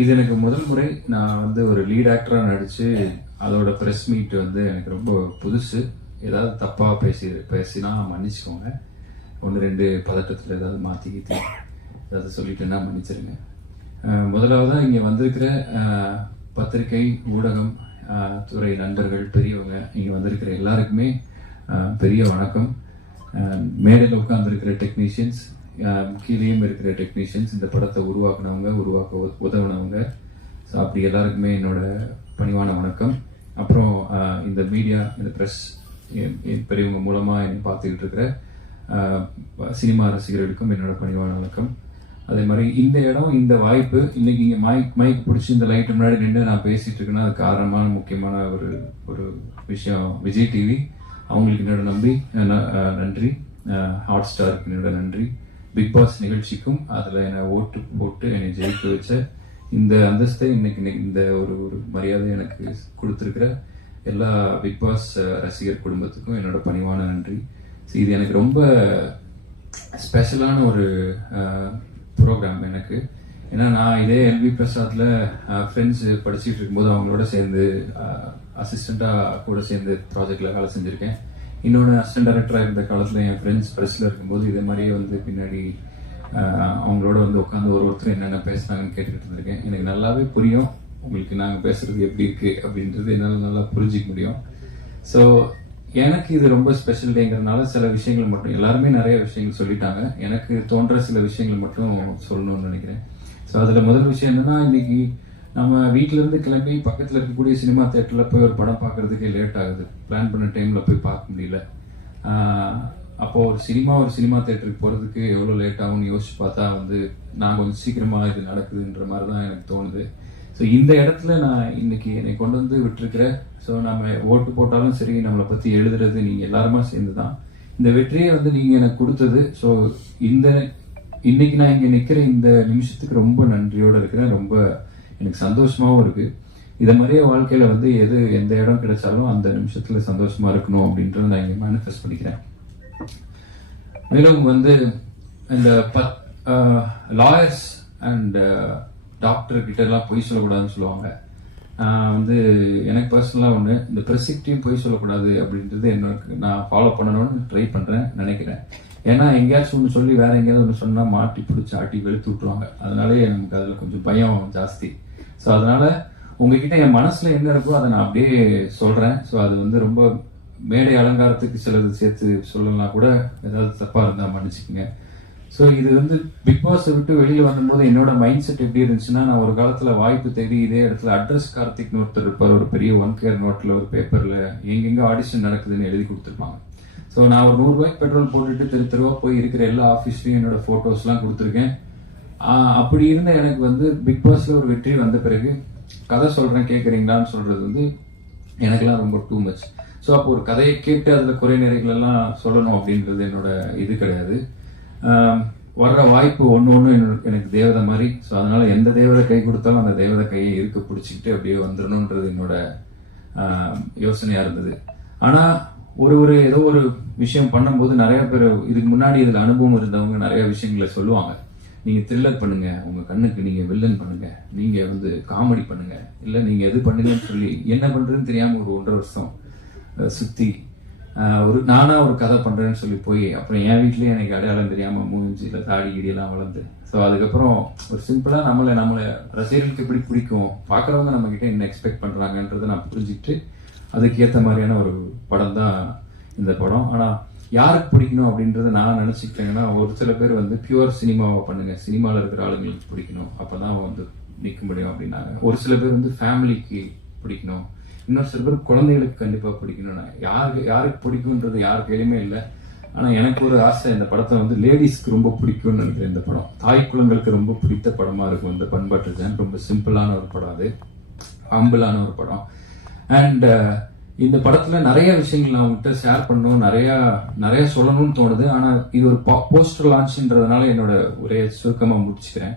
இது எனக்கு முதல் முறை நான் வந்து ஒரு லீட் ஆக்டராக நடித்து அதோட ப்ரெஸ் மீட் வந்து எனக்கு ரொம்ப புதுசு. ஏதாவது தப்பாக பேசினா மன்னிச்சுக்கோங்க. ஒன்று ரெண்டு பதட்டத்தில் ஏதாவது மாற்றி ஏதாவது சொல்லிட்டேன்னா மன்னிச்சிருங்க. முதலாவதாக இங்கே வந்திருக்கிற பத்திரிகை ஊடகம் துறை நண்பர்கள் பெரியவங்க இங்கே வந்திருக்கிற எல்லாருக்குமே பெரிய வணக்கம். மேடையில் உட்கார்ந்துருக்கிற டெக்னீஷியன்ஸ், கீழேயும் இருக்கிற டெக்னீஷியன்ஸ், இந்த படத்தை உருவாக்க உதவுனவங்க, ஸோ அப்படி எல்லாருக்குமே என்னோட பணிவான வணக்கம். அப்புறம் இந்த மீடியா, இந்த ப்ரெஸ் பெரியவங்க மூலமாக என்னை பார்த்துக்கிட்டு இருக்கிற சினிமா ரசிகர்களுக்கும் என்னோட பணிவான வணக்கம். அதே மாதிரி இந்த இடம், இந்த வாய்ப்பு, இன்னைக்கு இங்கே மைக் பிடிச்சி இந்த லைட் முன்னாடி நின்று நான் பேசிட்டு இருக்கேன்னா அது காரணமான முக்கியமான ஒரு விஷயம் விஜய் டிவி. அவங்களுக்கு என்னோட நன்றி. ஹாட் ஸ்டாருக்கு என்னோட நன்றி. பிக் பாஸ் நிகழ்ச்சிக்கும் அதில் என்னை ஓட்டு போட்டு என்னை ஜெயிக்க வச்ச இந்த அந்தஸ்தை இன்னைக்கு இந்த ஒரு மரியாதை எனக்கு கொடுத்துருக்கிற எல்லா பிக் பாஸ் ரசிகர் குடும்பத்துக்கும் என்னோட பணிவான நன்றி. இது எனக்கு ரொம்ப ஸ்பெஷலான ஒரு ப்ரோக்ராம் எனக்கு. ஏன்னா நான் இதே எல்வி பிரசாத்ல ஃப்ரெண்ட்ஸ் படிச்சுட்டு இருக்கும்போது அவங்களோட சேர்ந்து அசிஸ்டண்டாக கூட சேர்ந்து ப்ராஜெக்டில் வேலை செஞ்சுருக்கேன். இன்னொன்று அசிஸ்டன்ட் டைரக்டராக இருந்த காலத்தில் என் ஃப்ரெண்ட்ஸ் ப்ரெஸ்ஸில் இருக்கும்போது இதே மாதிரியே வந்து பின்னாடி அவங்களோட வந்து உட்காந்து ஒருத்தர் என்னென்ன பேசுனாங்கன்னு கேட்டுக்கிட்டு இருந்திருக்கேன். எனக்கு நல்லாவே புரியும் உங்களுக்கு நாங்கள் பேசுறது எப்படி இருக்கு அப்படின்றது என்னால் நல்லா புரிஞ்சிக்க முடியும். ஸோ எனக்கு இது ரொம்ப ஸ்பெஷல் டேங்கிறதுனால சில விஷயங்கள் மட்டும், எல்லாருமே நிறைய விஷயங்கள் சொல்லிட்டாங்க, எனக்கு தோன்ற சில விஷயங்கள் மட்டும் சொல்லணும்னு நினைக்கிறேன். ஸோ அதில் முதல் விஷயம் என்னன்னா, இன்னைக்கு நம்ம வீட்டிலேருந்து கிளம்பி பக்கத்தில் இருக்கக்கூடிய சினிமா தேட்டரில் போய் ஒரு படம் பார்க்கறதுக்கே லேட் ஆகுது. பிளான் பண்ண டைமில் போய் பார்க்க முடியல. அப்போது ஒரு சினிமா தேட்டருக்கு போகிறதுக்கு எவ்வளோ லேட் ஆகும்னு யோசிச்சு பார்த்தா வந்து நான் கொஞ்சம் சீக்கிரமாக இது நடக்குதுன்ற மாதிரி தான் எனக்கு தோணுது. ஸோ இந்த இடத்துல நான் இன்னைக்கு என்னை கொண்டு வந்து விட்டுருக்கிறேன். ஸோ நம்ம ஓட்டு போட்டாலும் சரி, நம்மளை பற்றி எழுதுறது நீங்கள் எல்லாருமா சேர்ந்து தான். இந்த வெற்றியை வந்து நீங்கள் எனக்கு கொடுத்தது. ஸோ இன்னைக்கு நான் இங்கே நிற்கிற இந்த நிமிஷத்துக்கு ரொம்ப நன்றியோடு இருக்கிறேன். ரொம்ப எனக்கு சந்தோஷமாகவும் இருக்கு. இதை மாதிரியே வாழ்க்கையில வந்து எந்த இடம் கிடைச்சாலும் அந்த நிமிஷத்துல சந்தோஷமா இருக்கணும் அப்படின்றத நான் இங்கே மேனிஃபெஸ்ட் பண்ணிக்கிறேன். மேலும் வந்து இந்த லாயர்ஸ் அண்ட் டாக்டர் கிட்ட எல்லாம் பொய் சொல்லக்கூடாதுன்னு சொல்லுவாங்க. வந்து எனக்கு பர்சனலாக ஒன்று, இந்த ப்ரெசிக்டையும் பொய் சொல்லக்கூடாது அப்படின்றது எனக்கு நான் ஃபாலோ பண்ணணும்னு ட்ரை பண்ணுறேன், நினைக்கிறேன். ஏன்னா எங்கேயாச்சும் ஒன்று சொல்லி வேற எங்கேயாவது ஒன்று சொன்னால் மாட்டி பிடிச்சி ஆட்டி வெளுத்து விட்டுருவாங்க. அதனாலே எனக்கு அதில் கொஞ்சம் பயம் ஜாஸ்தி. ஸோ அதனால உங்ககிட்ட என் மனசில் என்ன இருக்கோ அதை நான் அப்படியே சொல்கிறேன். ஸோ அது வந்து ரொம்ப மேடை அலங்காரத்துக்கு சிலது சேர்த்து சொல்லலாம் கூட, ஏதாவது தப்பாக இருந்தால் மன்னிச்சுக்கோங்க. ஸோ இது வந்து பிக் பாஸை விட்டு வெளியில் வந்தபோது என்னோட மைண்ட் செட் எப்படி இருந்துச்சுன்னா, நான் ஒரு காலத்தில் வாய்ப்பு தேடி இதே இடத்துல அட்ரஸ் கார்த்திக்னு ஒருத்தர் இருப்பார், ஒரு பெரிய 1 கேர் நோட்டில் ஒரு பேப்பரில் எங்கெங்கே ஆடிஷன் நடக்குதுன்னு எழுதி கொடுத்துருப்பாங்க. ஸோ நான் ஒரு 100 ரூபாய்க்கு பெட்ரோல் போட்டுட்டு தெருவா போய் இருக்கிற எல்லா ஆஃபீஸ்லையும் என்னோட ஃபோட்டோஸ்லாம் கொடுத்துருக்கேன். அப்படி இருந்த எனக்கு வந்து பிக் பாஸ்ல ஒரு வெற்றி வந்த பிறகு கதை சொல்றேன் கேட்குறீங்களான்னு சொல்றது வந்து எனக்கெல்லாம் ரொம்ப டூ மச். ஸோ அப்போ ஒரு கதையை கேட்டு அதில் குறை நிறைகள் எல்லாம் சொல்லணும் அப்படின்றது என்னோட இது கிடையாது. வர்ற வாய்ப்பு ஒன்று எனக்கு தேவதை மாதிரி. ஸோ அதனால எந்த தேவதை கை கொடுத்தாலும் அந்த தேவதை கையை இருக்க பிடிச்சிக்கிட்டு அப்படியே வந்துடணுன்றது என்னோட யோசனையா இருந்தது. ஆனா ஏதோ ஒரு விஷயம் பண்ணும்போது நிறைய பேர் இதுக்கு முன்னாடி இதுல அனுபவம் இருந்தவங்க நிறைய விஷயங்களை சொல்லுவாங்க. நீங்க த்ரில்லர் பண்ணுங்க, உங்க கண்ணுக்கு நீங்க வில்லன் பண்ணுங்க, நீங்க வந்து காமெடி பண்ணுங்க, இல்ல நீங்க எது பண்ணுங்கன்னு சொல்லி என்ன பண்றதுன்னு தெரியாம ஒரு 1.5 வருஷம் சுத்தி நானா ஒரு கதை பண்றேன்னு சொல்லி போய் அப்புறம் என் வீட்லயே எனக்கு அடையாளம் தெரியாம மூஞ்சில தாடி கிடியெல்லாம் வளர்ந்து, ஸோ அதுக்கப்புறம் ஒரு சிம்பிளா நம்மளை ரசிகர்களுக்கு எப்படி பிடிக்கும், பாக்குறவங்க நம்ம கிட்ட என்ன எக்ஸ்பெக்ட் பண்றாங்கன்றதை நான் புரிஞ்சுக்கிட்டு அதுக்கு ஏற்ற மாதிரியான ஒரு படம் தான் இந்த படம். ஆனா யாருக்கு பிடிக்கணும் அப்படின்றத நான் நினைச்சுக்கிட்டேங்கன்னா, ஒரு சில பேர் வந்து பியூர் சினிமாவை பண்ணுங்க, சினிமாவில் இருக்கிற ஆளுங்களுக்கு பிடிக்கணும், அப்பதான் வந்து நிற்க முடியும் அப்படின்னாங்க. ஒரு சில பேர் வந்து ஃபேமிலிக்கு பிடிக்கணும், இன்னொரு சில பேர் குழந்தைகளுக்கு கண்டிப்பா பிடிக்கணும். யாருக்கு பிடிக்கும்ன்றது யார் கையிலுமே இல்லை. ஆனா எனக்கு ஒரு ஆசை, இந்த படத்தை வந்து லேடிஸ்க்கு ரொம்ப பிடிக்கும்னு நினைக்கிறேன். இந்த படம் தாய் குலங்களுக்கு ரொம்ப பிடித்த படமா இருக்கும். இந்த பண்பாட்டு ஜான் ரொம்ப சிம்பிளான ஒரு படம், அது ஹம்பிளான ஒரு படம். அண்ட் இந்த படத்துல நிறைய விஷயங்கள் நான் உங்ககிட்ட ஷேர் பண்ணணும், நிறைய சொல்லணும்னு தோணுது. ஆனா இது ஒரு போஸ்டர் லான்ச்ன்றதுனால என்னோட உரையை சுருக்கமா முடிச்சுக்கிறேன்.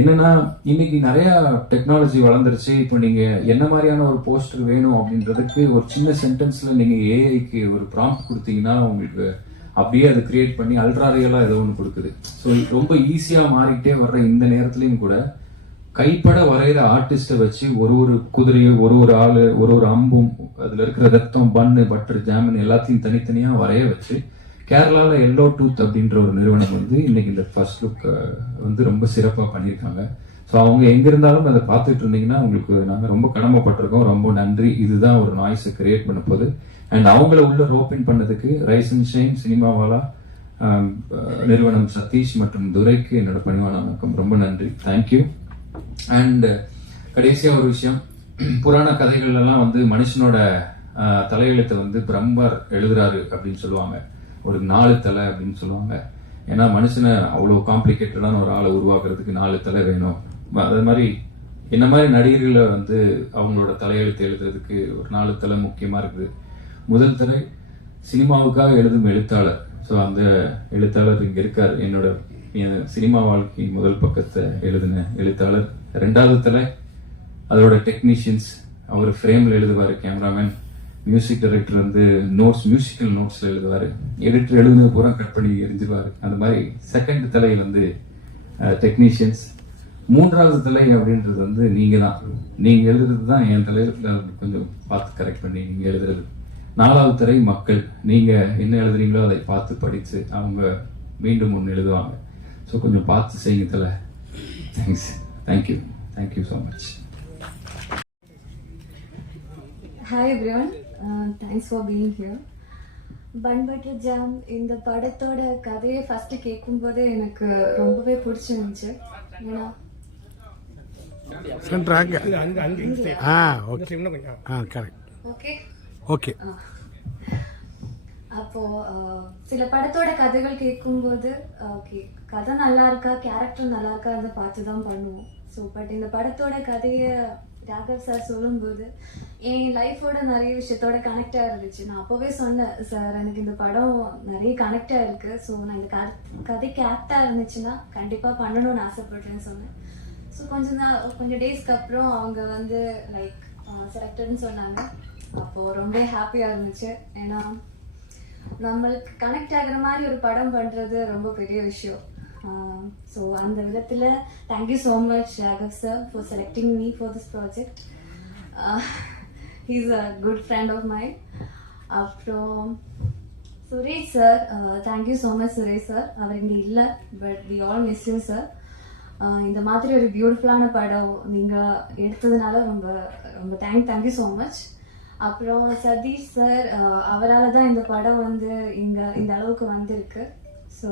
என்னன்னா, இன்னைக்கு நிறைய டெக்னாலஜி வளர்ந்துருச்சு. இப்போ நீங்க என்ன மாதிரியான ஒரு போஸ்டர் வேணும் அப்படின்றதுக்கு ஒரு சின்ன சென்டென்ஸ்ல நீங்க ஏஐக்கு ஒரு ப்ராம்ப்ட் கொடுத்தீங்கன்னா உங்களுக்கு அப்படியே அதை கிரியேட் பண்ணி அல்ட்ரா ரியலா ஏதோ ஒன்று கொடுக்குது. ஸோ ரொம்ப ஈஸியா மாறிக்கிட்டே வர்ற இந்த நேரத்துலையும் கூட கைப்பட வரைகிற ஆர்டிஸ்ட்டை வச்சு ஒரு குதிரையும் ஒரு ஆளு ஒரு அம்பும் அதுல இருக்கிற ரத்தம் பன்னு பட்டர் ஜாமன் எல்லாத்தையும் தனித்தனியா வரைய வச்சு கேரளாவில் எல்லோ டூத் அப்படின்ற ஒரு நிறுவனம் வந்து இன்னைக்கு இந்த ஃபர்ஸ்ட் லுக் வந்து ரொம்ப சிறப்பாக பண்ணியிருக்காங்க. ஸோ அவங்க எங்க இருந்தாலும் அதை பார்த்துட்டு இருந்தீங்கன்னா உங்களுக்கு நாங்கள் ரொம்ப கடமைப்பட்டிருக்கோம். ரொம்ப நன்றி. இதுதான் ஒரு நாய்ஸை கிரியேட் பண்ண போகுது. அண்ட் அவங்கள உள்ள ரோப்பின் பண்ணதுக்கு ரைஸ் அண்ட் ஷைன் சினிமாவாலா நிறுவனம் சதீஷ் மற்றும் துரைக்கு என்னோட பணிவான வணக்கம். ரொம்ப நன்றி. தேங்க்யூ. அண்ட் கடைசியா ஒரு விஷயம், புராண கதைகள் எல்லாம் வந்து மனுஷனோட தலையெழுத்தை வந்து பிரம்மர் எழுதுறாரு அப்படின்னு சொல்லுவாங்க. ஒரு 4 தலை அப்படின்னு சொல்லுவாங்க. ஏன்னா மனுஷனை அவ்வளோ காம்ப்ளிகேட்டடான ஒரு ஆளை உருவாக்குறதுக்கு 4 தலை வேணும். அதே மாதிரி என்ன மாதிரி நடிகர்களை வந்து அவங்களோட தலையெழுத்து எழுதுறதுக்கு ஒரு 4 தலை முக்கியமா இருக்குது. முதல் தலை சினிமாவுக்காக எழுதும் எழுத்தாளர். ஸோ அந்த எழுத்தாளர் இங்க இருக்கார். என்னோட சினிமா வாழ்க்கையின் முதல் பக்கத்தை எழுதின எழுத்தாளர். 2வது தலை அதோட டெக்னீஷியன்ஸ். அவர் ஃப்ரேம்ல எழுதுவாரு. கேமராமேன், மியூசிக் டைரக்டர் வந்து மியூசிக்கல் நோட்ஸ்ல எழுதுவாரு. எடிட்டர் எழுதுனது பூரா கட் பண்ணி எரிஞ்சிருவாரு. அந்த மாதிரி செகண்ட் தலை வந்து டெக்னீஷியன்ஸ். 3வது தலை அப்படின்றது வந்து நீங்க தான். நீங்க எழுதுறது தான் என் தலையில கொஞ்சம் பார்த்து கரெக்ட் பண்ணி நீங்க எழுதுறது. 4வது தலை மக்கள். நீங்க என்ன எழுதுறீங்களோ அதை பார்த்து படிச்சு அவங்க மீண்டும் ஒன்று எழுதுவாங்க. ஸோ கொஞ்சம் பார்த்து செய்யுங்க தலை. Thanks. Thank you. Thank you so much. Hi everyone, thanks for being here. Bun Butter Jam இந்த படத்தோட கதையை ஃபர்ஸ்ட் கேட்கும்போது எனக்கு ரொம்பவே பிடிச்சிருந்துச்சு. ஏன்னா ஓகே. அப்போ சில படத்தோட கதைகள் கேட்கும்போது ஓகே கதை நல்லா இருக்கா கேரக்டர் நல்லா இருக்கா அதை பார்த்து தான் பண்ணுவோம். ஸோ பட் இந்த படத்தோட கதையை ராகவ் சார் சொல்லும்போது என் லைஃபோட நிறைய விஷயத்தோட கனெக்டாக இருந்துச்சு. நான் அப்போவே சொன்னேன், சார் எனக்கு இந்த படம் நிறைய கனெக்டாக இருக்கு. ஸோ நான் இந்த கதைக்கு ஆக்டாக இருந்துச்சுன்னா கண்டிப்பாக பண்ணணும்னு ஆசைப்படுறேன்னு சொன்னேன். ஸோ கொஞ்சம் டேஸ்க்கு அப்புறம் அவங்க வந்து லைக் செலக்டட்னு சொன்னாங்க. அப்போது ரொம்ப ஹாப்பியாக இருந்துச்சு. ஏன்னா நம்மளுக்கு கனெக்ட் ஆகிற மாதிரி ஒரு படம் பண்ணுறது ரொம்ப பெரிய விஷயம். ஸோ அந்த விதத்தில் thank you so much Raghav sir for selecting me for this project. He is a good friend of mind. அப்புறம் Suresh sir, thank you so much Suresh sir. அவர் இங்கே இல்லை, but we all miss you sir. இந்த மாதிரி ஒரு பியூட்டிஃபுல்லான படம் நீங்கள் எடுத்ததுனால ரொம்ப ரொம்ப தேங்க்யூ ஸோ மச். அப்புறம் சதீஷ் சார், அவரால் தான் இந்த படம் வந்து இந்த அளவுக்கு வந்திருக்கு. So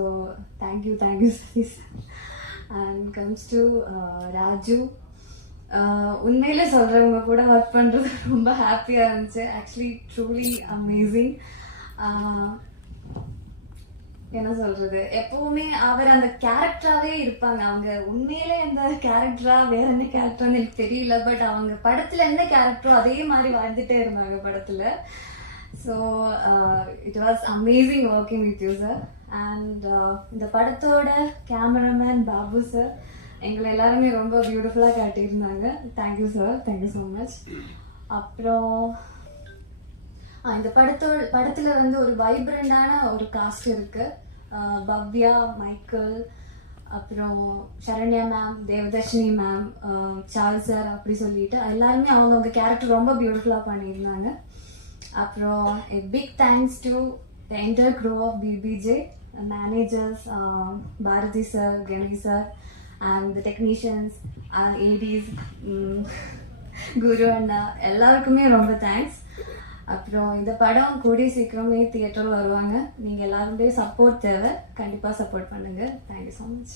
thank you Satish. And comes to Raju, உண்மையிலே சொல்கிறவங்க கூட ஒர்க் பண்ணுறது ரொம்ப ஹாப்பியாக இருந்துச்சு. Actually truly amazing. என்ன சொல்றது, எப்பவுமே அவர் அந்த கேரக்டராகவே இருப்பாங்க. அவங்க உண்மையிலே இந்த கேரக்டரா வேற என்ன கேரக்டர்னு எனக்கு தெரியல, பட் அவங்க படத்துல என்ன கேரக்டரோ அதே மாதிரி வாழ்ந்துட்டே இருந்தாங்க படத்துல. So it was amazing working with you sir. And இந்த படத்தோட கேமராமேன் பாபு சார் எங்களை எல்லாருமே ரொம்ப பியூட்டிஃபுல்லாக காட்டியிருந்தாங்க. Thank you sir, thank you so much. அப்புறம் இந்த படத்துல வந்து ஒரு வைப்ரண்டான ஒரு காஸ்ட் இருக்கு. பவ்யா, மைக்கேல், அப்புறம் Saranya ma'am, Devadarshini ma'am, Charles sir, அப்படி சொல்லிட்டு எல்லாருமே அவங்கவுங்க கேரக்டர் ரொம்ப பியூட்டிஃபுல்லாக பண்ணியிருந்தாங்க. அப்புறம் big thanks to the entire crew of PBJ, managers Bharathi sir, Ganesh sir, and the technicians, ADs, Guru அண்ணா, எல்லாருக்குமே ரொம்ப தேங்க்ஸ். அப்புறம் இந்த படம் கூடிய சீக்கிரமே தியேட்டரில் வருவாங்க. நீங்கள் எல்லாருமே சப்போர்ட் தேவை. கண்டிப்பாக சப்போர்ட் பண்ணுங்கள். Thank you so much.